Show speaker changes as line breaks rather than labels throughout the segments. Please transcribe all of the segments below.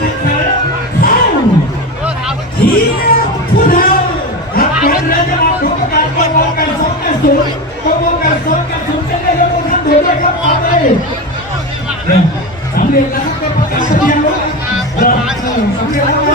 เป็นขาเข้าทีผู้เฒ่าครับเป็นเลยจะมาของการกบกันสองกันศูนย์กบกันสองกันศูนย์เป็นได้ยกท่านถือด้วยครับเอาเลยสำเร็จแล้วครับเป็นประกาศเสียนรู้สำเร็จแล้ว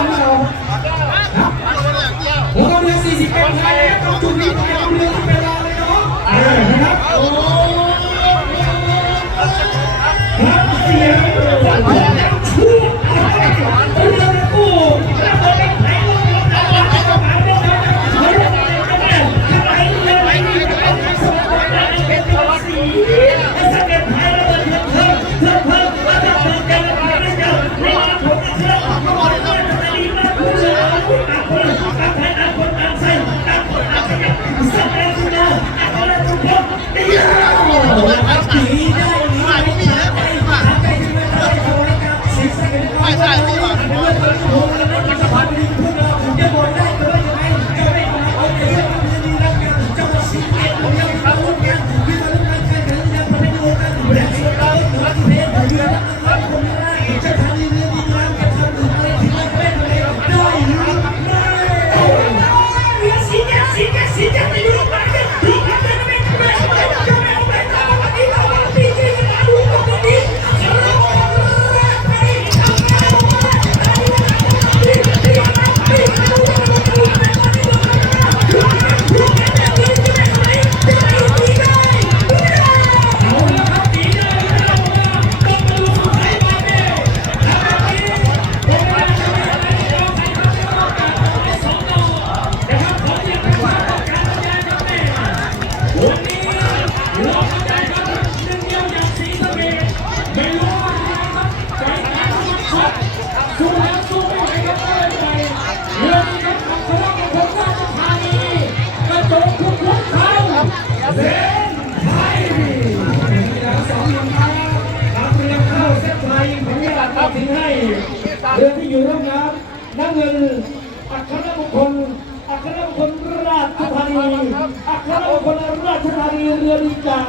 สู้แล้วสู้ไม่ไหวก็ไม่ไหวเรื่องนี้ครับขัคณะของผมราชธานีกระจกทุกทุกเขาเส้นไทยนี่นะสองหนึ่งครับตามเรือเข้าเส้นไทยผมอยากตัดสินให้เรือที่อยู่ร่องน้ำน้ำเงินอัครมงคลอัครมงคลราชธานีอัครมงคลราชธานีเรือดีจาก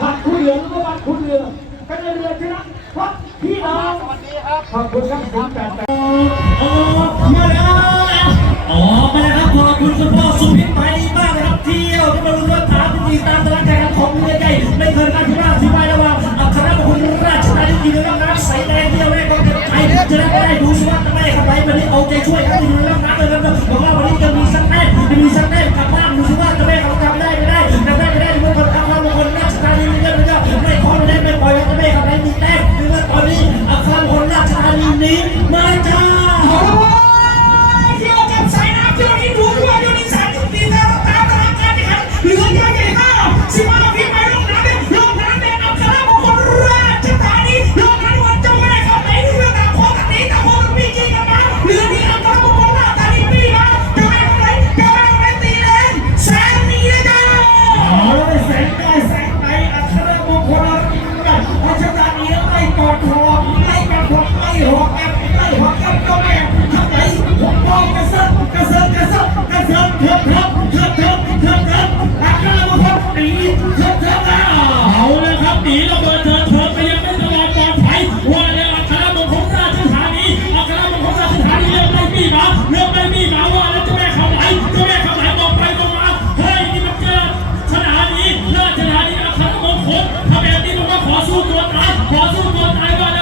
หัดคุณเหลืองก็วัดคุณเหลือง เป็นเรือชนะเพราะพี่น้องขอบคุณครับผมแต่
ออกมาแล้วออกมาแล้วครับขอบคุณคุณพ่อสุพิษไปดีมากนะครับเที่ยวที่มาลุ้นว่าตามที่ตามตารางการของเรือใหญ่ไม่เคยการที่ว่าที่ว่าระหว่างอัครมงคลราชธานีอยู่ในลำน้ำใสแดงเที่ยวแรกของประเทศไทยจะได้ไม่ได้ดูสิว่าจะไม่ครับไหนวันนี้เอาใจช่วยครับอยู่ในลำน้ำเลยนะครับบอกว่า ไล่
กอ มงคล
ถ้าแบบนี้ผมว่าขอสู้ตัวตายขอสู้ตัวตายก่อนนะ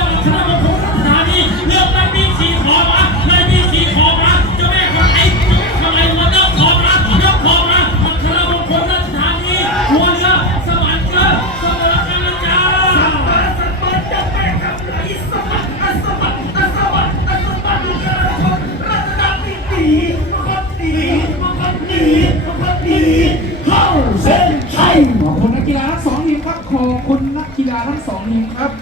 ทั้งสองทีมครับ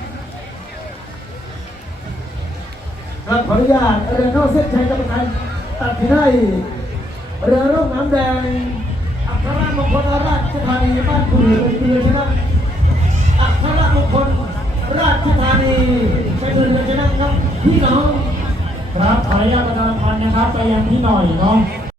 ครับ
ขออนุญาตเรือเข้าเส้นชัยกรรมการตัดสินให้เรือร่มน้ำแดงอัครมงคลราชธานีบ้านคุณเป็นเรือชนะอัครมงคลราชธานีเป็นเรือชนะครับพี่น้อง
ครับขออนุญาตประชาสัมพันนะครับไปยังพี่หน่อยเนาะ